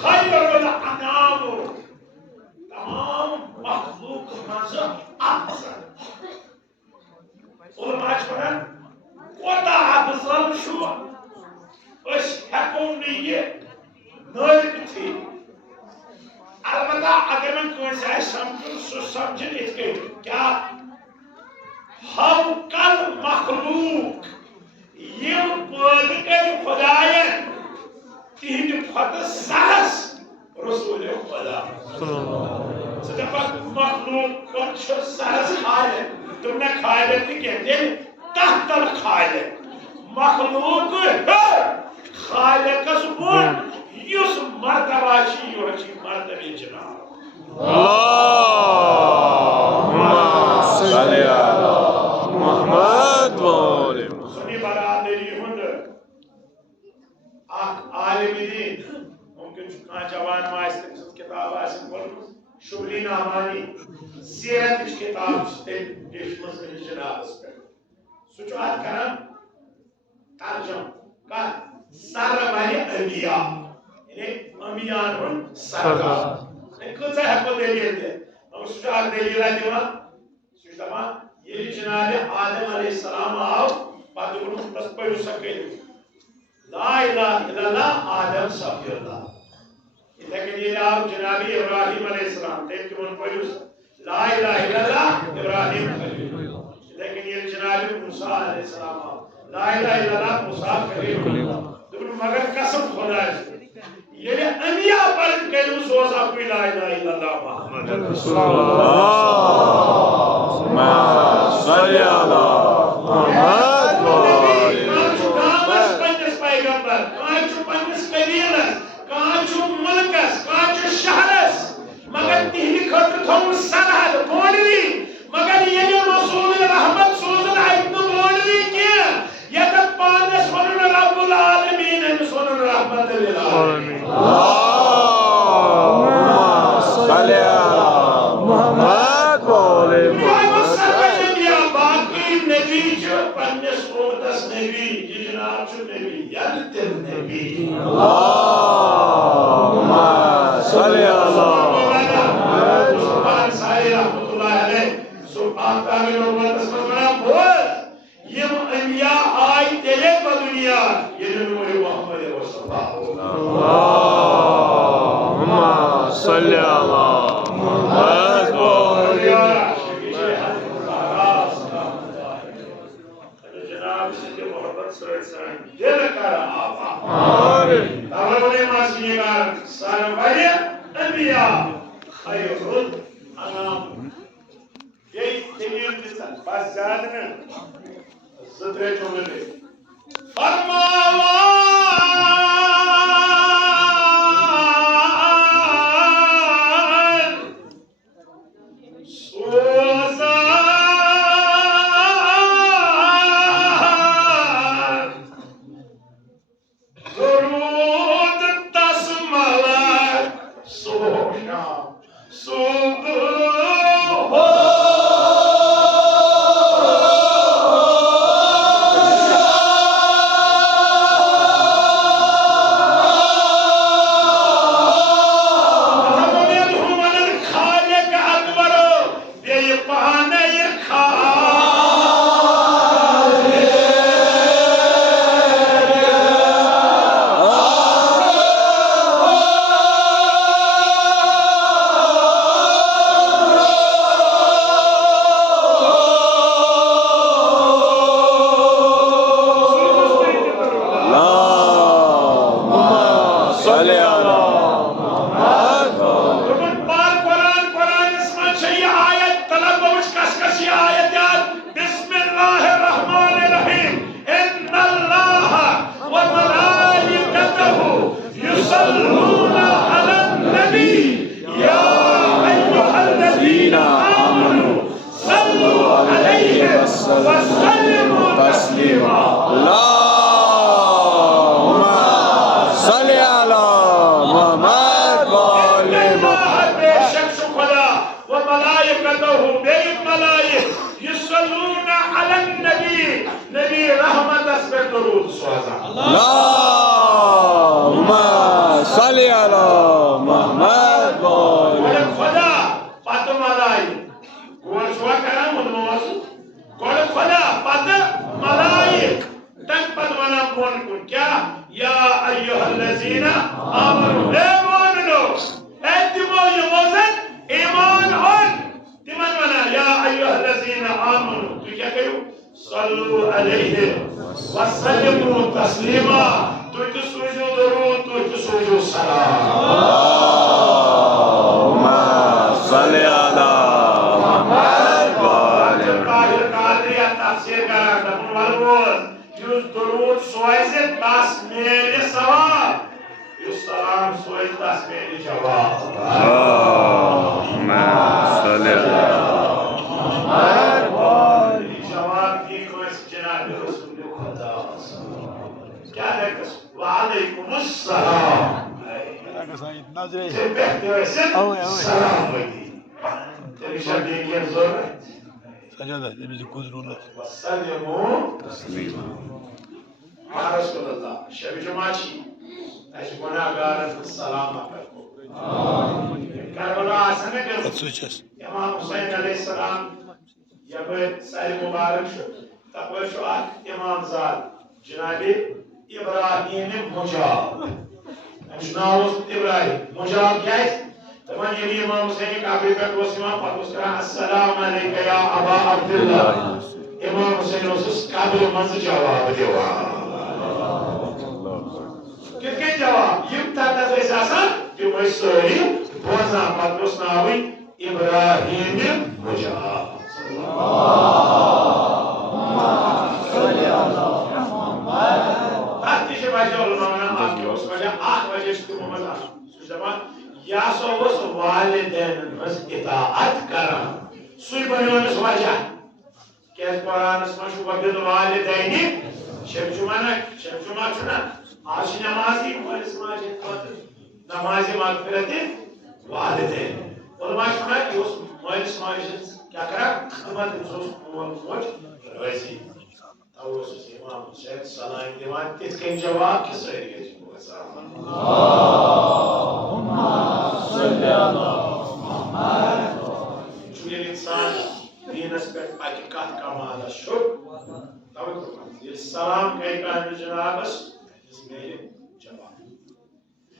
खैर अनाम तमाम मखलूक मज अफजल उलमा वनान कोता अफजल छु अस हेको ये नथी अलबत्ता अगर मैं कौन समझ सो समझन इत क्या हम कल मखलूक ये पैद कर खुदायन तिहद फत सरस रसूल खुदा मखलूक पर सरस खाले तुमने खाले कहते तहतल खाले मखलूक खाले कस बोल युस मर्तबा छी योची मर्तबे जनाब अल्लाहुम्मा सल्ली अला मुहम्मद व आले मुहम्मद सुनी बरादरी हुंद आलिम दीन मुमकिन कह जवान मास किताब आसन पढ़ शुबली नामानी सीरत किताब से पेशमस जनाब पे सुचात करम तर्जम का सरवाए अंबिया यानी अंबियान हुन सरदार कचा हको दलील दे हम सुचात दलील दिवा सुचमा ये जनाब आदम अलैहिस्सलाम आओ बाद बस पढ़ सके ला इलाहा इल्लल्लाह आदम सफियुल्लाह लेकिन ये आप जनाब इब्राहिम अलैहिस्सलाम ते तुम पढ़ ला इलाहा इल्लल्लाह इब्राहिम खलील लेकिन ये जनाब मूसा अलैहिस्सलाम ला इलाहा इल्लल्लाह मूसा खलील तुम मगर कसम खुदा ये अंबिया पर कलम सोसा कोई ला इलाहा इल्लल्लाह मुहम्मद रसूलुल्लाह सल्ली अला मुहम्मद व आले मगर तिहद खतर थोम सरहद बोंडरी मगर ये रसूल रहमत सोजन आयत बोंडरी के यत पानस वनुन रब्बुल आलमीन सोनन रहमत लिल आलमीन अल्लाहुम्मा सल्ली अला मुहम्मद व आले मुहम्मद बाकी नबी जो पन्नस उम्मतस नबी जनाब जो नबी यत नबी अल्लाहुम्मा सल्ली अला अल्लाहुम्मा सल्ली अला मुहम्मद व आले जनाब से मोहब्बत से दिल कर आपा आमीन तावले मासीगा सरवाए अंबिया खैरुल अनाम ये तमीम दिसन बस याद न सदरे चोले फरमावा Allahumma पदवना बोन कुन क्या या अय्युहल्लज़ीना आमनू ए मोमिनो ए तिमो यमोजन ईमान और तिमन वना या अय्युहल्लज़ीना आमनू तु क्या कयो सल्लु अलैहि वसल्लिमु तस्लीमा तु सुजू दरूद तु सुजू सलाम अल्लाहुम्मा सल्ली अला मुहम्मद व आले काहिर कादरिया तफसीर करा दपुन वलबोज युस दरूद सोइज़े तस मेले सवाब युस सलाम सोइज़ तस मेले जवाब अल्लाहुम्मा सल्ली अला मुहम्मद व आले जवाब दी कोस जनाब रसूल खुदा क्या देखस वालेकुमुस्सलाम सलाम वदी तेरी की जरूरत सजदा बिzi kuzrullah वसल्लमु तस्लीमा या रसूल अल्लाह शब जुमाची अश गुनाहगारन सलाम करको करबला सने के atsuchas इमाम हुसैन अलैहिस्सलाम जब साल मुबारक शो तकबर शो इमाम ज़ाल जनाब इब्राहिम मुजाब नाउस इब्राहिम मुजाब क्या है तमन ये इमाम हुसैन काबे पे वसमा पतुस्करा अस्सलाम अलैका या अबा अब्दुल्लाह इमाम हुसैन उस काबे मंज जवाब देवा कितके जवाब यम ताता जैसा आसान कि वैसरी बोझा पतुस्नावी इब्राहिम मुजाब आतिश बाजोल माना आपके उस वजह आठ वजह से तुम मजा सुजमा या सो उस वालिदैन हस इताअत करा सुई बनो उस वजह क्या कुरान स्मशु वबिल वालिदैन शब्जुमाना चुना आज नमाजी और समाज नमाजी मगफिरत वालिदैन और माशुना कि उस मोल समाज क्या करा खिदमत उस मोल वैसी इमाम हुसैन सलाम दिवान तिसके जवाब किस तरीके से हुआ अल्लाहुम्मा सल्ली अला मुहम्मद जो इंसान दीनस पे हकीकत का माला शुभ तब ये सलाम कह का जनाबस इसमें जवाब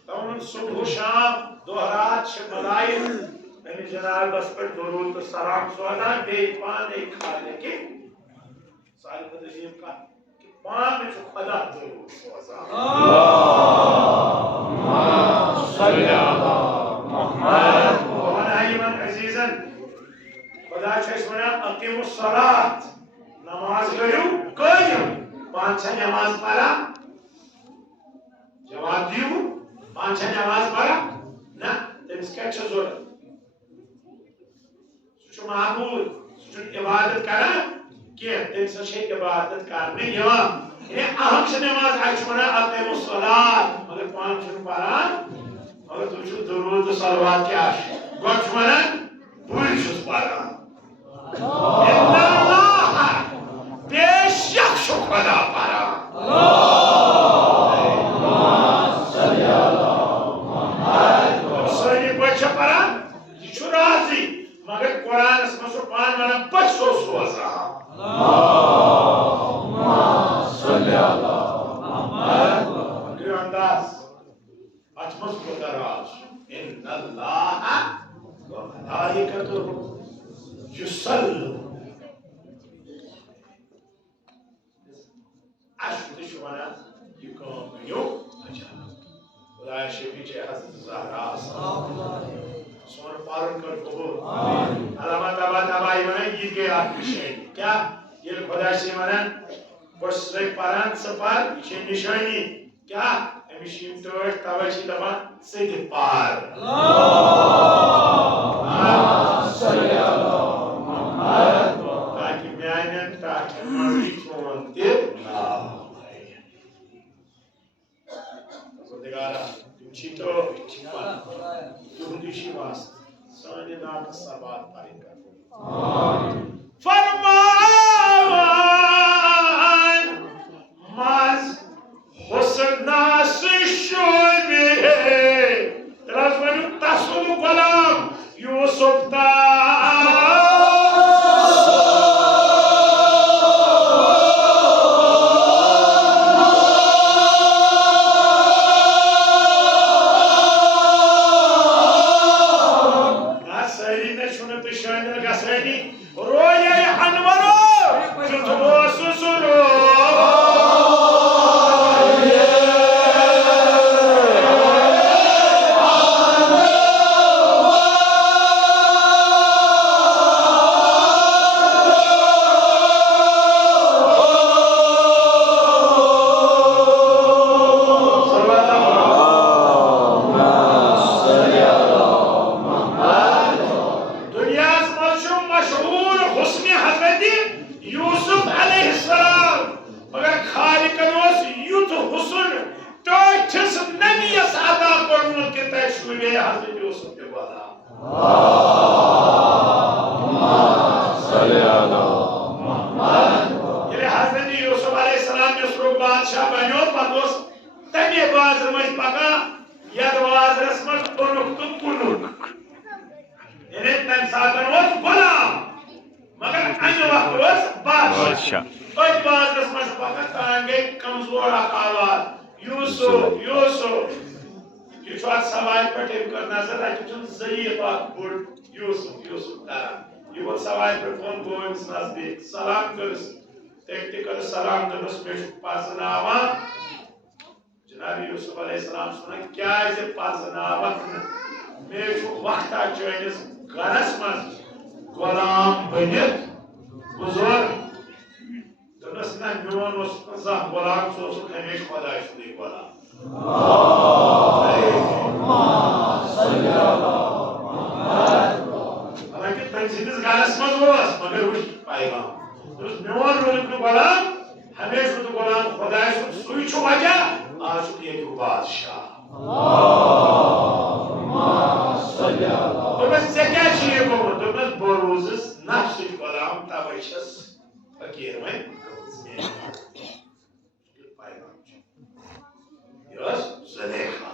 तब सुबह शाम दोहरात शमलाई मैंने जनाबस पर दुरूद तो सलाम सोना बेईमान एक खाले के साल बदलीम का कि पान में जो खुदा जरूर अल्लाहुम्मा सल्ली अला मुहम्मद व अयमन अजीजन खुदा चश्मना अकीमुस सलात नमाज करो कायम पांच छह नमाज पढ़ा जवाब दियो पांच छह नमाज पढ़ा ना इसका जरूरत जो मामूल जो इबादत करा के तमस इबादत करने अहम से नमाज अचमना अक़ीमुस्सलात मगर पान पान मगर तुम दुरूद सलवात क्या गना बुल पान बेशक खुदा पान सानी पे पान यह राजी मगर कुरान मज पान वन बस रोजान अल्लाहुम्मा सल्ली अला मुहम्मद अगले अंदाज अचमस पुतराज इन्नल्लाह व मलाइकतुहु युसल्लू अशुद्ध शुमाना युकम यो खुदा शफी चे हज़रत ज़हरा सोन पारुन कर कबूल अलामा तबा तबा इमना ईद के आखिर क्या ये खुदा से मना बस लाइक पारान सपार ये निशानी क्या एमिशिम तो तवची दबा से पार अल्लाह सल्ली अला मुहम्मद ताकि म्यानन ताकि मरी सोन ते ना तो दिगारा चितो चिपा तुंदिशी वास साने नाम सबात पारिका आमीन फरमान मज हुस्ना से शोबे राजवानु तसुल गुलाम यूसुफ ता हजरत यूसुफ के गुलाम ये हजरत यूसुफ अलैहिस्सलाम यस्रुक बादशाह बनो पतोस तमे बाजर मज पका यद बाजरस मज कुनुक तो कुनुक यानी तम सातन वस गुलाम मगर अन्य वक्त वस बादशाह और बाजरस मज पका तांगे कमजोर आवाज यूसुफ यूसुफ ये बात सवाल पर टेप कर नजर आई तो ज़ईफ बात बोल यूसुफ यूसुफ का ये वो सवाल पर फोन गोइंस नजदीक सलाम कर टेक्निकल सलाम दरस में पासनावा जनाब यूसुफ अलैहिस्सलाम सुना क्या है पासनावा में वक्त आ चोइस गरस मज गुलाम बनित बुजुर्ग दरस ना मियोन उस गुलाम सो हमेशा खुदा इसलिए गुलाम हालांकि तंजीदिस गानस मज ओस मगर वो पैगाम तो मेवन रोल को गुलाम हमेशा तो गुलाम खुदा सुई छु वजह आज ये बादशाह तो बस से क्या चाहिए वो तो बस बोरोजस नफ्स गुलाम तवशस फकीर में Yos Zalecha.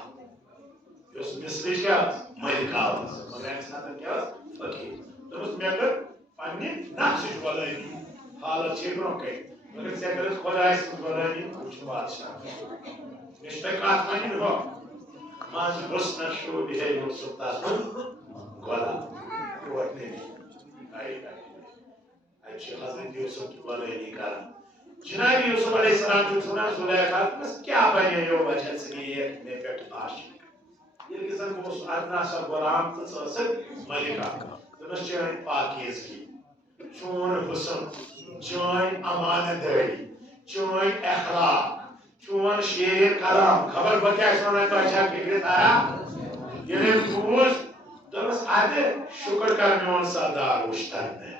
Yos Mislicha, Malika. Mगर साथ क्या फकीर तो उस में अगर पानी नाशिश वाला है हालत चेपरों के मगर से अगर खुदा इस वाला नहीं कुछ बादशाह निष्ठकात मानी हो माज बसना शो बिहे यूसुफ तासुन गोला रोट नहीं आई अच्छी हजरत यूसुफ वाला नहीं करा जनाब यूसुफ अलैहिस्सलाम जो सुना जुलेखा बस क्या बने यो वजह से ये ने पेट आशिक ये किसान को आदना सा गुलाम तो सर मलिका तो बस चाहे पाकीज़ की चोन हुस्न चोन अमानतदारी चोन अखलाक चोन शेर कलाम खबर बक्या सुना तो अच्छा फिक्र आया ये फूज तो बस आधे शुक्र करने वाला सरदार उश्तर ने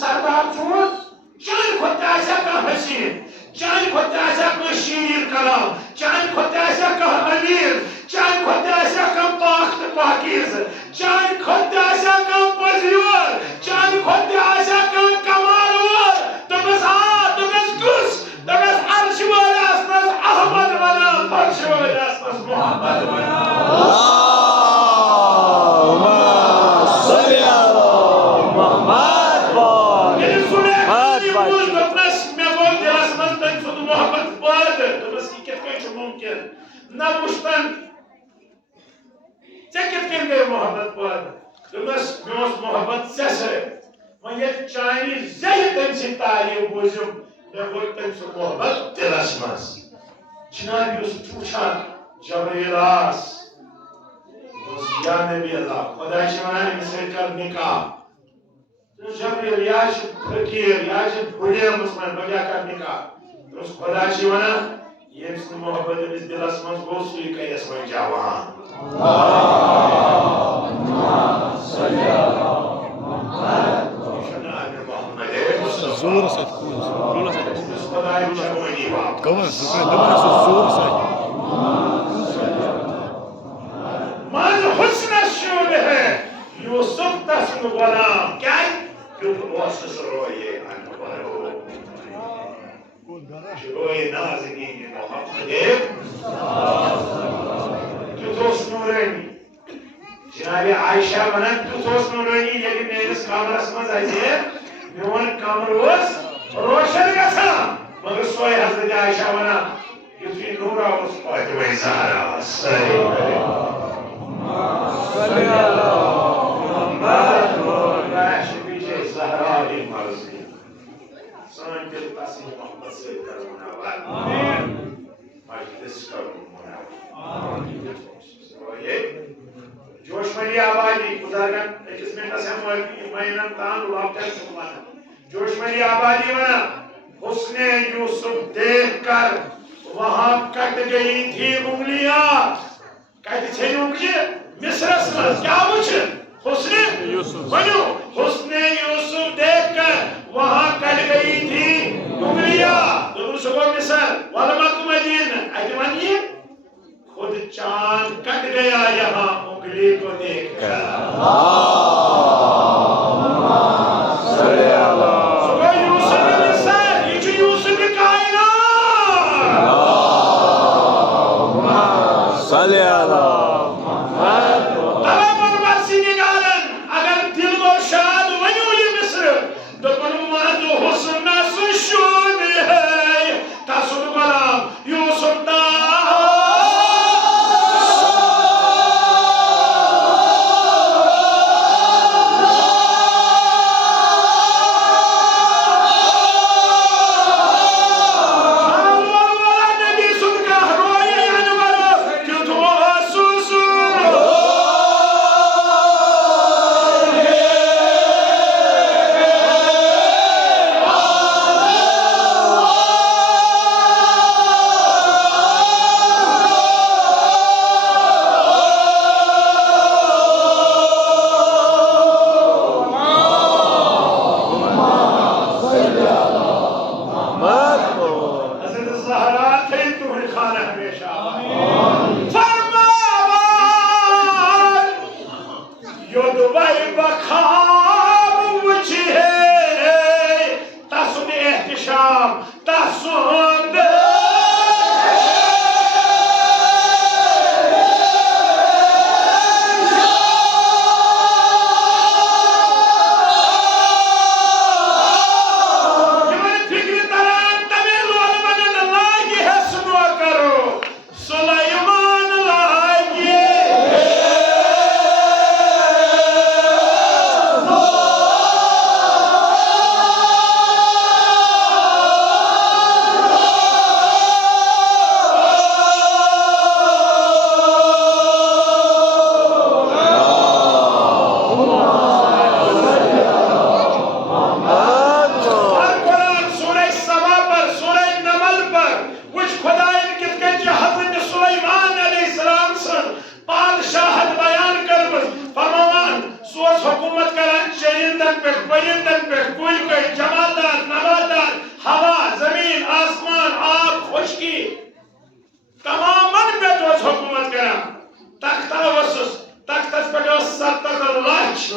सरदार चोन चांद खोता ऐसा का हसीन चांद खोता ऐसा का शीर कलाम चांद खोता ऐसा का अमीर चांद खोता ऐसा का पाख्त पाकीज़ चांद खोता ऐसा का पज़ीवर चांद खोता ऐसा का कमालवर तो बस तो बस कुछ तो बस अर्श वाला असनस अहमद वाला फर्श वाला असनस मोहम्मद वाला नमुश्तन चकित के गए मोहब्बत पर तुमस मोस मोहब्बत से मैं ये चाइनी जय तंसी तारीफ बुजुम मैं वो तंसी मोहब्बत दिलसमस जनाब यूसुफ पूछा जबरीलास या नबी अल्लाह खुदा शमाने मिसल कर निकाह तो जबरील याश फकीर याश बुढ़े मुसलमान बजा कर निकाह तो खुदा शमाने ये इसने मोहब्बत इस दिलस मज गोसुई का इसमें जवान زور سات كوز كمان سكان دمنا زور سات ما حسن الشوبه يوسف تسمى غلام كاي يوسف رويه عن بارو شروي نازنين محمد توس نوراني جنابي عائشة منن توس نوراني يلي मेरे कामरस मज आइए मेवन कामरोस रोशन गसा मगर सोय हजरत आयशा वना युति नूरा उस फातिमा ज़हरा सल्लल्लाहु अलैहि वसल्लम ज़हरा की मर्ज़ी सान दिल पासी मोहब्बत से करना वाला आमीन मजलिस करना आमीन सोए जोशमली आबादी गुजारगन इस मिनट से हम महीना तान लॉकडाउन सुनवाना जोशमली आबादी वना उसने यूसुफ देखकर वहां कट गई थी उंगलियां कहते थे उंगली मिस्रस में क्या कुछ उसने यूसुफ देखकर वहां कट गई थी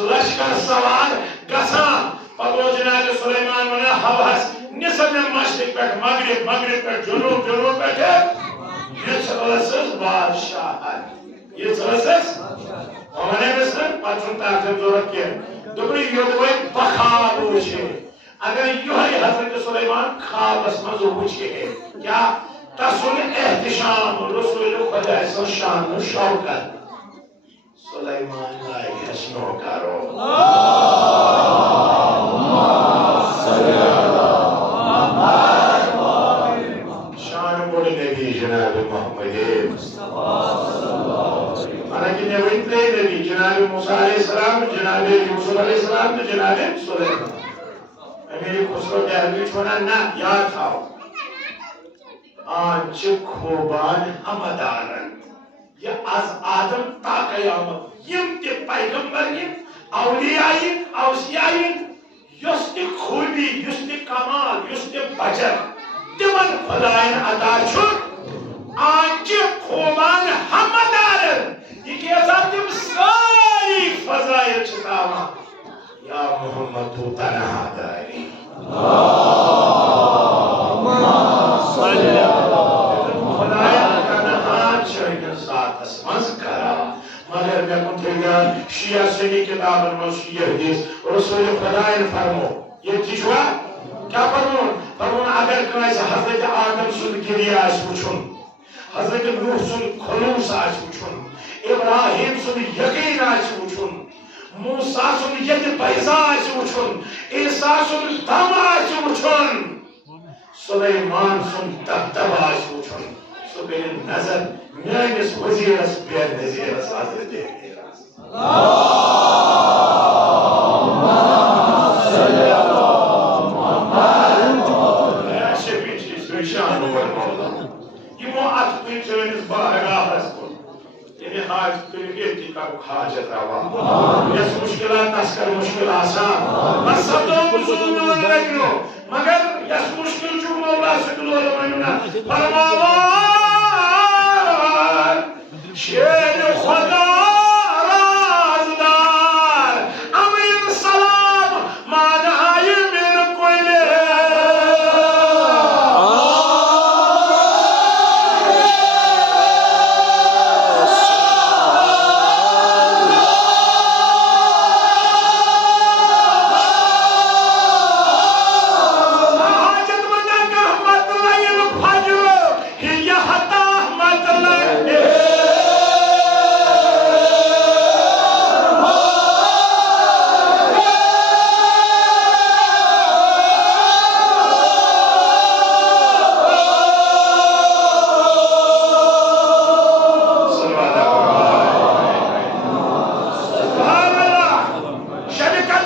लश्कर सवार गसान पतो जनाब सुलेमान वन हवस निसब मशरिक पे मगरिब मगरिब पे जुनूब जुनूब पे ये सलसस बादशाह ये सलसस हमने मिस्र पाचन ताकत जरूरत के दुबरी योदवे बखाब उछे अगर योही हजरत सुलेमान खाबस मज़ो उछे क्या तसुल एहतिशाम रसूल खुदा से शान शौकत सुलेमान लाई हसनो करो शान बोल नबी जनाब मोहम्मद हालांकि नबी नबी जनाब मूसा अलैहि सलाम जनाब यूसुफ अलैहि सलाम तो जनाब सुलेमान मेरी खुशरो दहली छोड़ा ना याद आओ आज खोबान हमदारन ये आज आदम ता कयामत यम ते पैगंबर यम औलिया यम औसिया यम युस्ति खूबी युस्ति कमाल युस्ति बजर तिमन खुदायन अदा छु आज खोबान हमदारन ये कैसा तुम सारी फजाइल छतावा या मोहम्मद तू तनहादारी मगर मैं कुतेगा शिया सुन्नी किताब में शिया हदीस रसूल खुदा ने फरमो ये तिजवा क्या फरमो फरमो अगर कनाइस हजरत आदम सुन गिरिया सुचुन हजरत नूह सुन खुलूस सुचुन इब्राहिम सुन यकीन सुचुन मूसा सुन यद पैसा सुचुन ईसा सुन दम सुचुन सुलेमान सुन दबदबा सुचुन सो बेन नजर मेरे वजीरस बेन नजीरस हजरत हाजत रवा यस मुश्किलात तस्कर मुश्किल आसान बस सब लोग मुसलमान में लगनो मगर यस मुश्किल जो मौला से दुआ मांगना फरमावा शेर खुदा राज़दार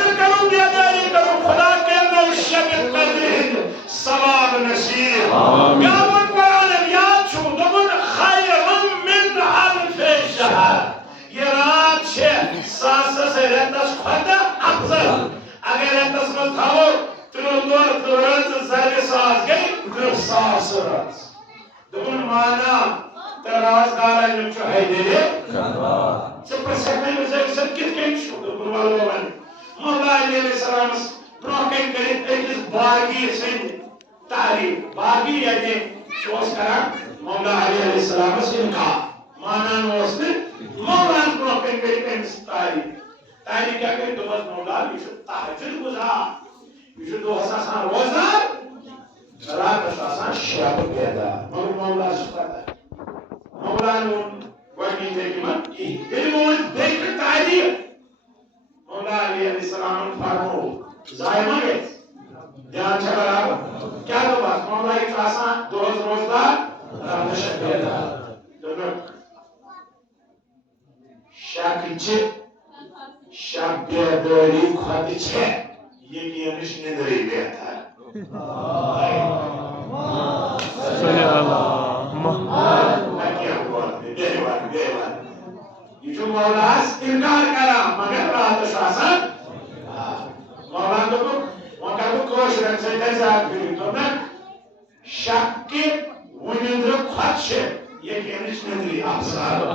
शुक्र करूं बेदारी करूं खुदा के अंदर शब कदर सवाब नसीब यावन कुरान याद छु दबन खैरम मिन अल्फ शहर ये रात छे सास से रेतस खुदा अफजल अगर रेतस में थाओ तुरंत जरग सास गई सास रात दबन माना तराजदार जो है दे सब प्रसन्न में से कित के छु गुरवालो वन मौला अलैहि सलाम ब्रोकन करे एक बागी से तारीफ बागी यानी सोच करा मौला अलैहि सलाम से इनका माना नोस्ते मौला ब्रोकन करे तारीफ क्या करे तो बस मौला ये तहज्जुद गुजार ये दो हसा रोजा रात का शब पैदा मौला सुबह मौला वही देखमत की इल्म देख तारीफ मौला अलैहि सलाम फरमो जायमा है ध्यान से बराबर क्या तो बात मौला की आसा रोजदार नशा पैदा दोनों शाकिचे शाब्यदरी खातिचे ये नियमिश निदरी बेहतर ये मौलास इनकार करा मगर रात शासन मौला तो वहां का कोश रंग से कैसे आदमी तो ना शक के वनिंद्र खच ये केनिश नदी आसार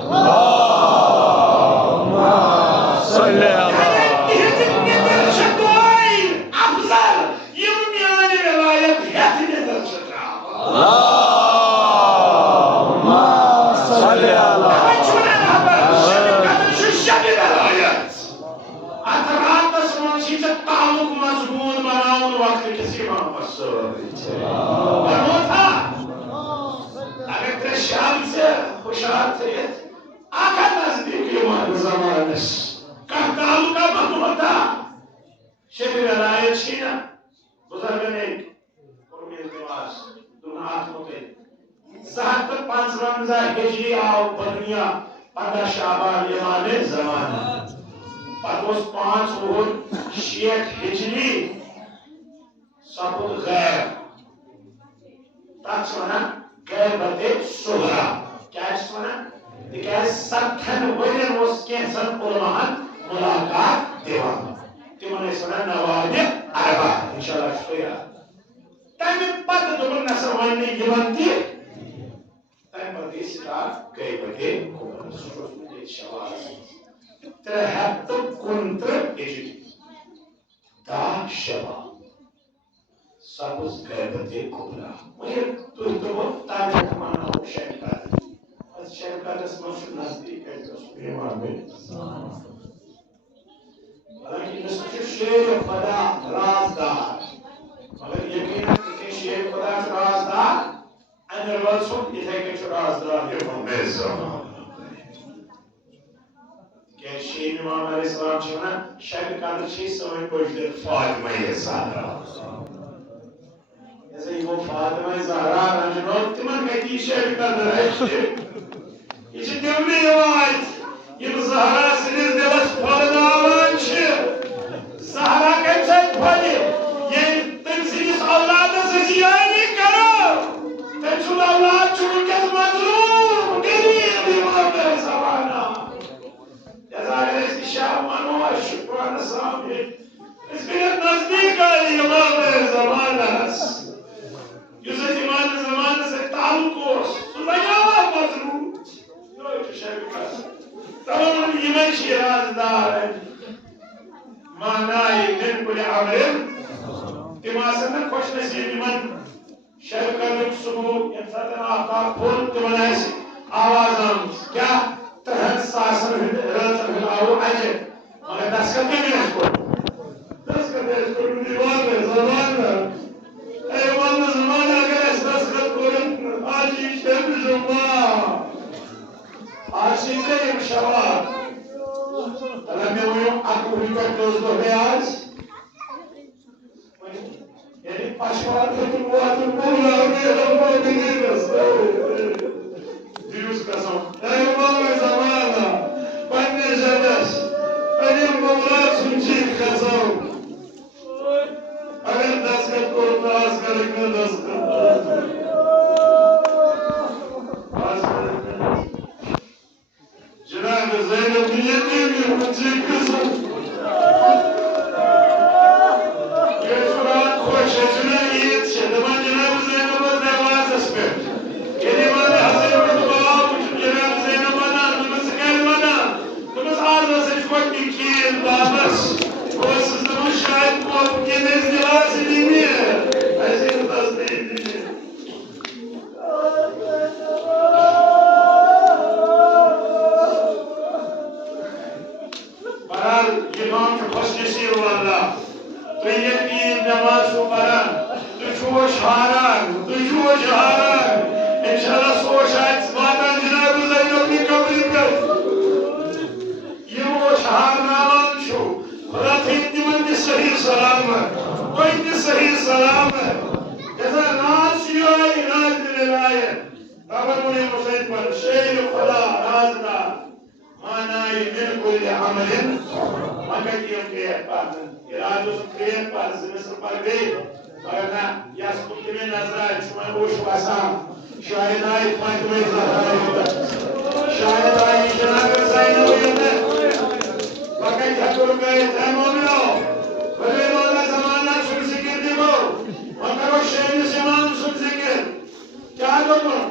Benim babam suncik kazan. Cenab-ı Zeynep'in yediği bir kızım. Geçuran koşacına yetişedi. Ama Cenab-ı Zeynep'e devaz esmer. Kelimane Hazreti Dua uçup Cenab-ı Zeynep'e anımızı gelmeden. Biz ağzına koyduk 2 yıl damız. O sızımın şahit olup gelmez divaz edilmiyor. Hazreti Tasdik edilmiyor. Baral imam ki hoşnesi valla. Kıymetli namaz umaran. Düşuş haran. Düşuş haran. İnşallah soğuşat. Zaten Cenab-ı Zeynep'in kabulündür. Yumuş haran şu. Kurat ettiğimin de sahih salamı. Koyun de sahih salamı. Kıza nasiyo inaz dilelayı. Tabanuni Hüseyin var. Şeyh-i Kula razda. Manayı min kulli amelin. Maka diyor ki yaparın. İradosunu yaparsın. Mısır parveyi. Bana yaskut gibi nazar. Şuna boş basam. Şahit ayet mahkemeyi zaten yolda. Şahit ayet Cenab-ı Zeynep'e yolda. Fakat yakuru gayet hem oluyor. Böyle böyle zamanlar sür zikirdi bu. Fakat o şeyini zaman sür zikir. Kâd olun.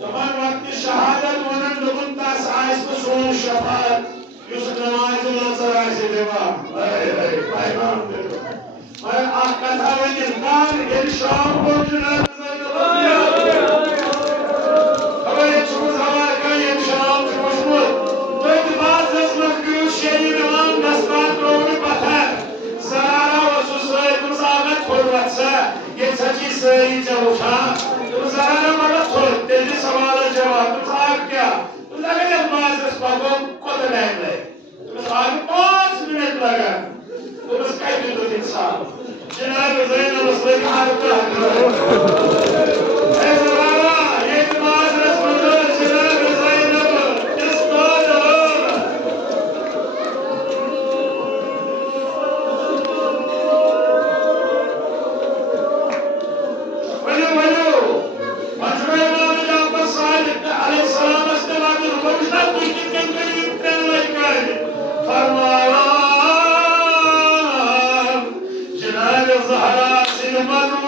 Zaman vakti şehadet onun lübun tas ayıslı soğun şefaat. Yusuf namazı nasarası devam. Hayır, payman dedi. Hayır, akkata ve nirkan, geri şahım borcuna Havaya çubuz havarka yem şahım çubuzmu. Döndü bazısını gülüş şeyi devam nasbat roğunu batar. Zarara ve susrayı kımsağıt korvatsa, geçsacı sırayı çavuşa. Zarara bana sor, dedi sabahla cevap. Kımsağıt ya. Lagayat bazısı bakım kodalayla. Kımsağıt 5 minut laga. Kımsağıt kaybediyor insan. Cenab-ı Zeynep'e ıslık harika. Ezrara, yetmaz Resulü Cenab-ı Zeynep'e ismadı. Valu. Macra İmam-ı Cafer Sadık aleyhisselam istivadır. Konuşlar bu iki kendini yükten laikaydı. Farmaya. Cenab-ı Zahra silmanı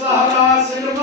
Zahra senin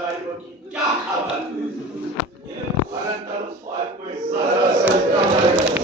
mazayı bakayım. Ya kadar. Yine parantalı faal koyun. Zararı.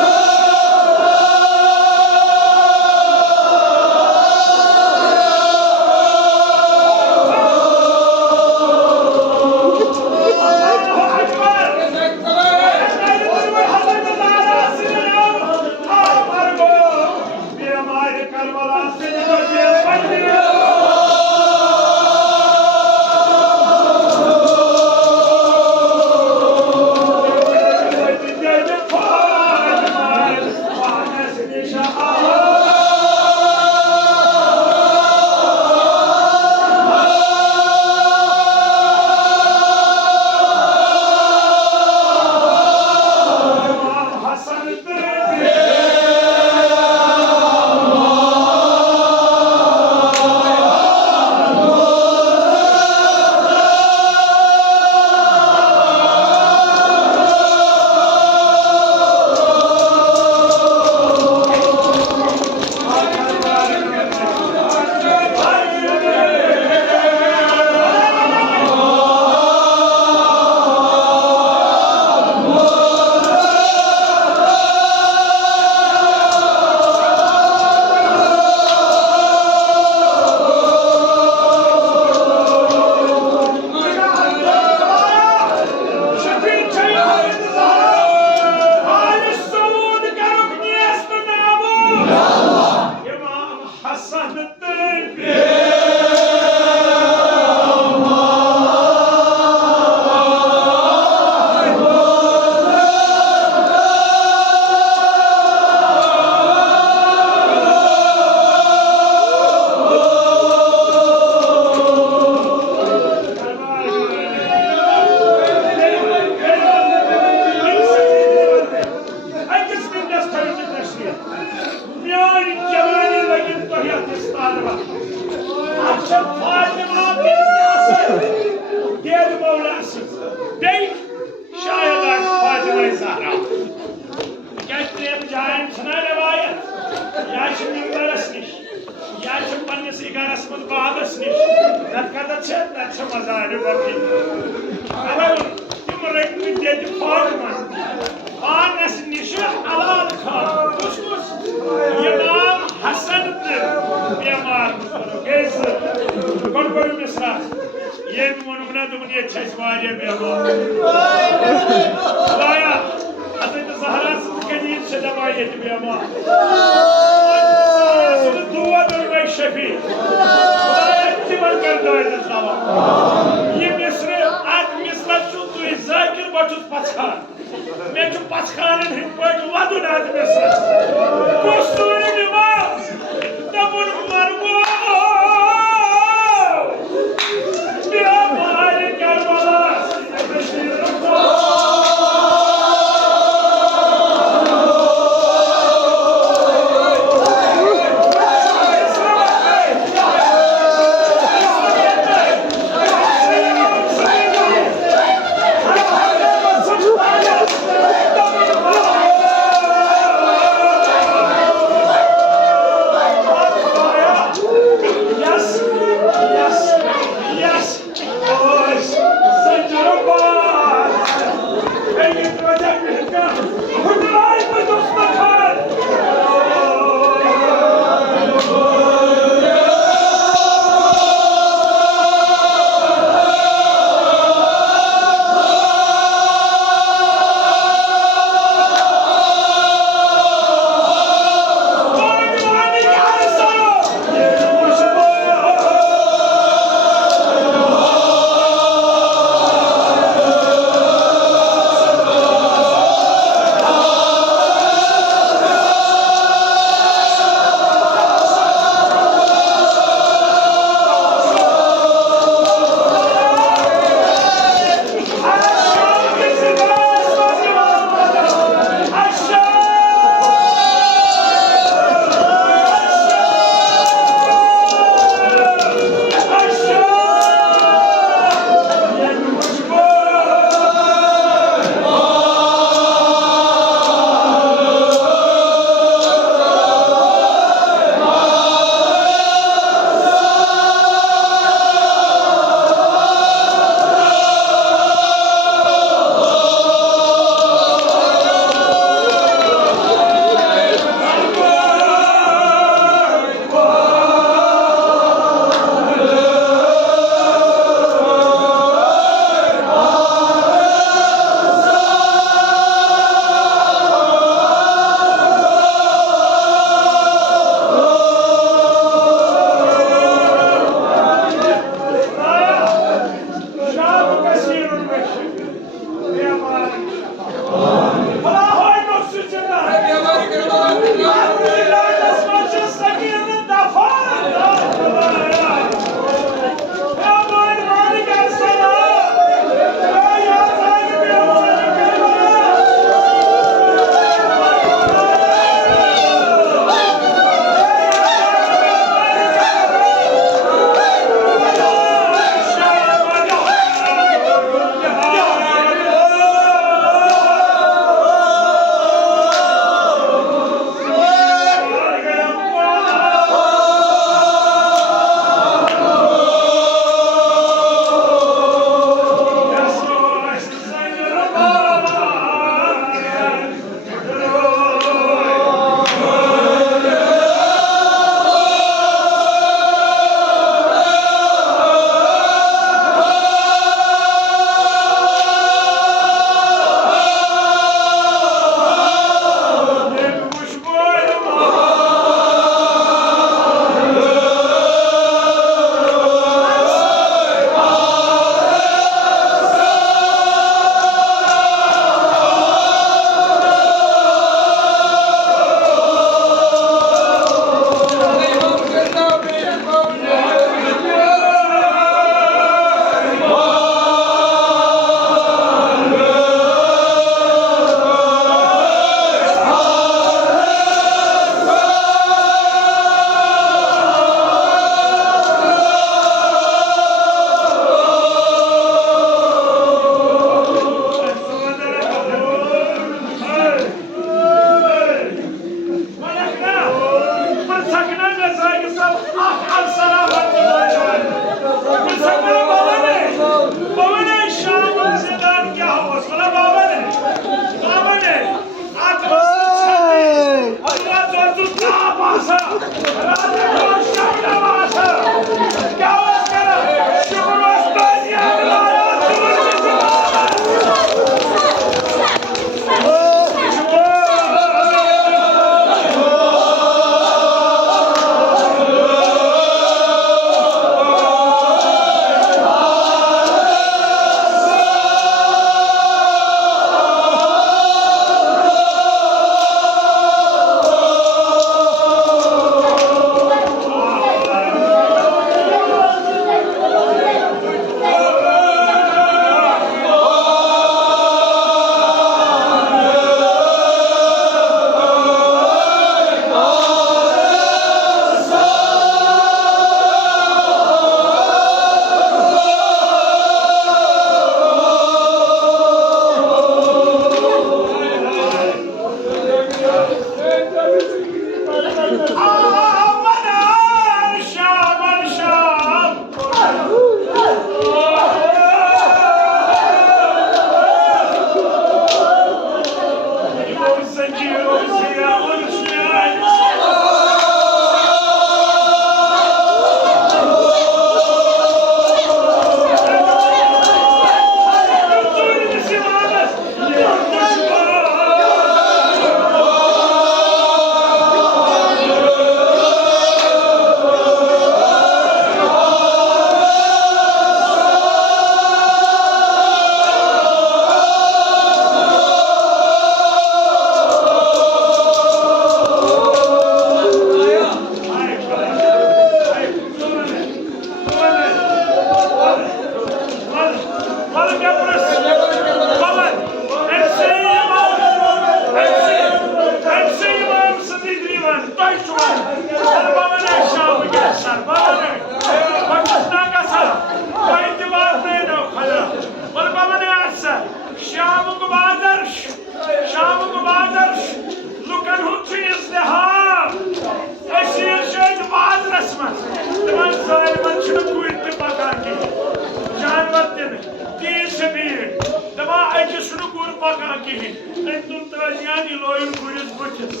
bakan ki. Endur trajiyan iloyun kuyuz buçuz.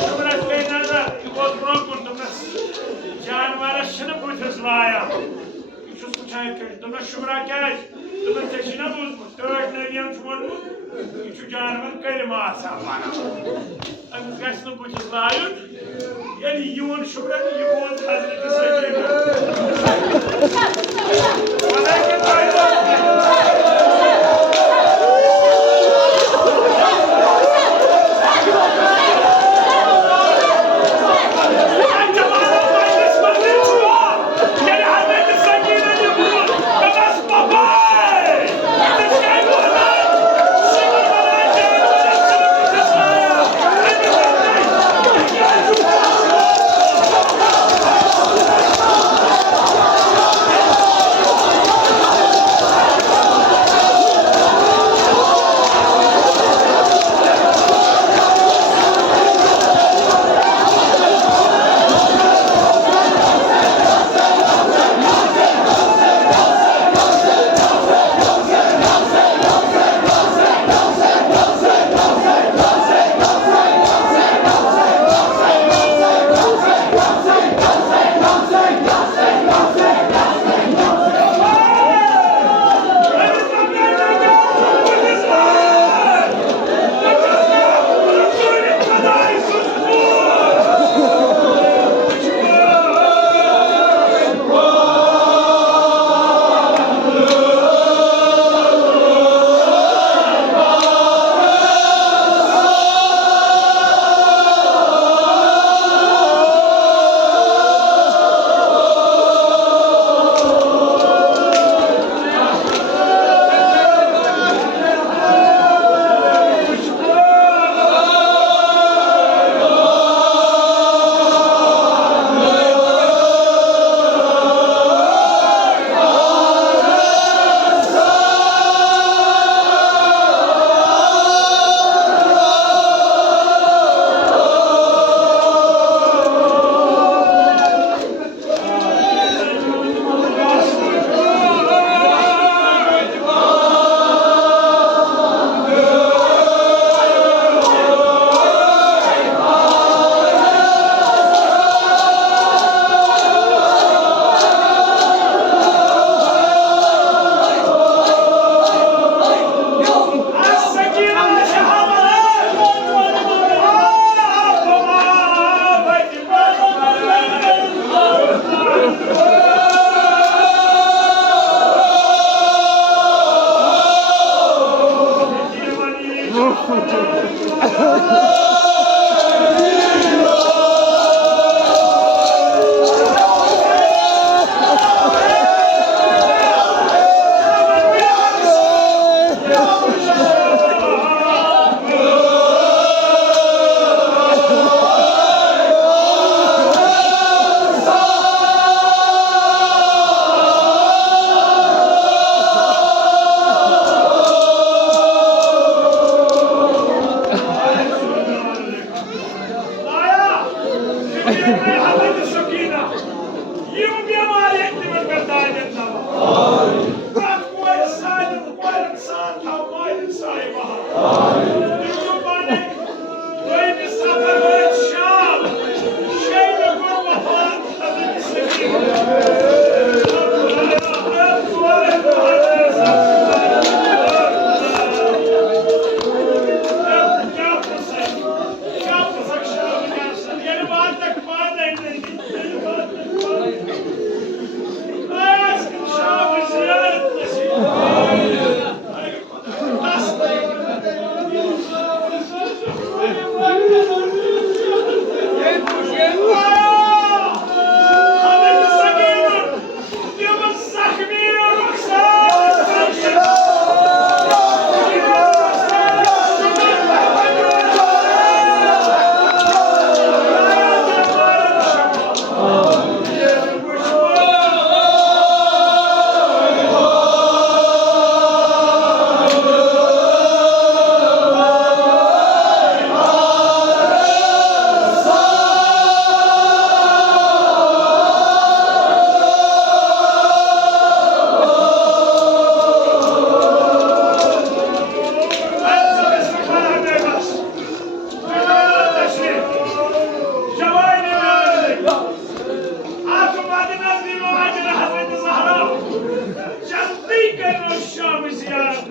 Şumras kaynarda bozbron kurdumuz. Canvara şını buçuz laya. Şu sıçayı köştüme şumra gel. Dıma teşine buzmuş. Dövek ne diyem çubuğun. Şu canvar kelime asan bana. Anız kaçını buçuz layın. Yani yuvan şumra yuvan hazreti sayıyla. Bana ki bayram.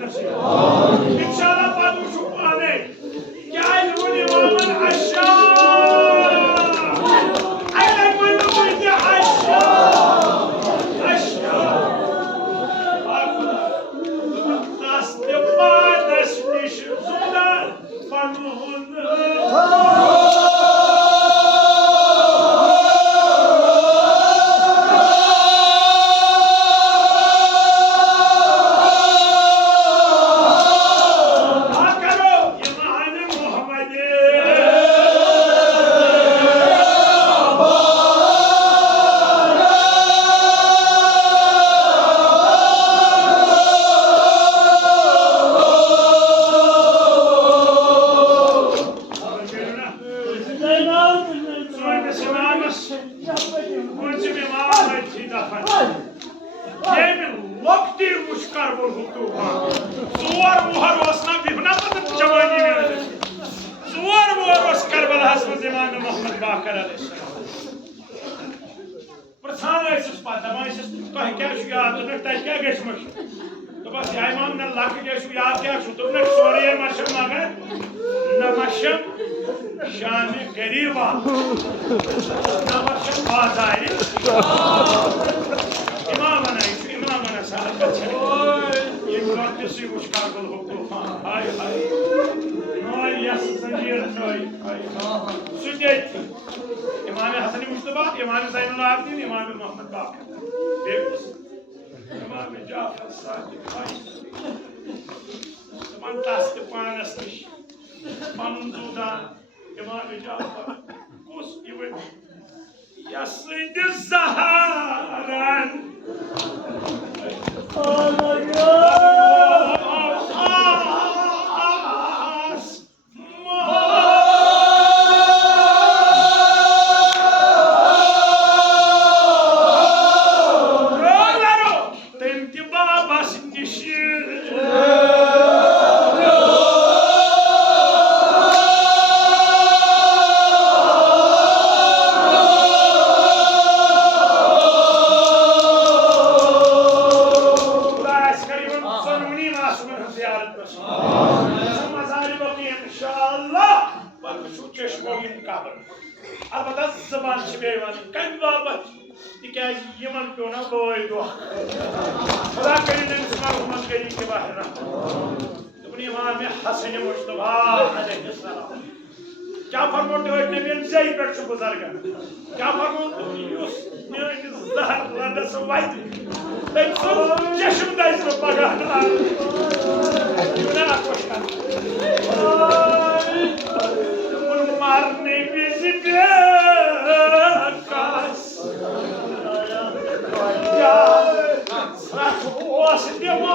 नसीब इंशाल्लाह बाद में छुपाने क्या इल्मुल इमामन अशा अल्लाह मन मुझे अशा अशा नास्ते पादस निश जुदान फनुन शान गरीबा नमशम बाजारी इमाम बना साल बच्चे ये वक्त से मुश्किल को होको हाय हाय नो यस संजीर थोई हाय सुजेती इमाम हसन मुस्तफा इमाम ज़ैनुल आबिदीन इमाम मोहम्मद बाकर बेगुस इमाम जाफर सादिक हाय fantastico पानस Mamduda İmam Cafer Kus gibi Yasıydı Zaharan क्या फरमाते हो नबी सही पर छु गुजरगा क्या फरमाते हो युस न्यानि जहर लदस वाइट तम सो चश्म दाइस रो पगा युना कोशा मन मारने बिजी कास या राख ओस देवा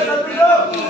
Subhanallah.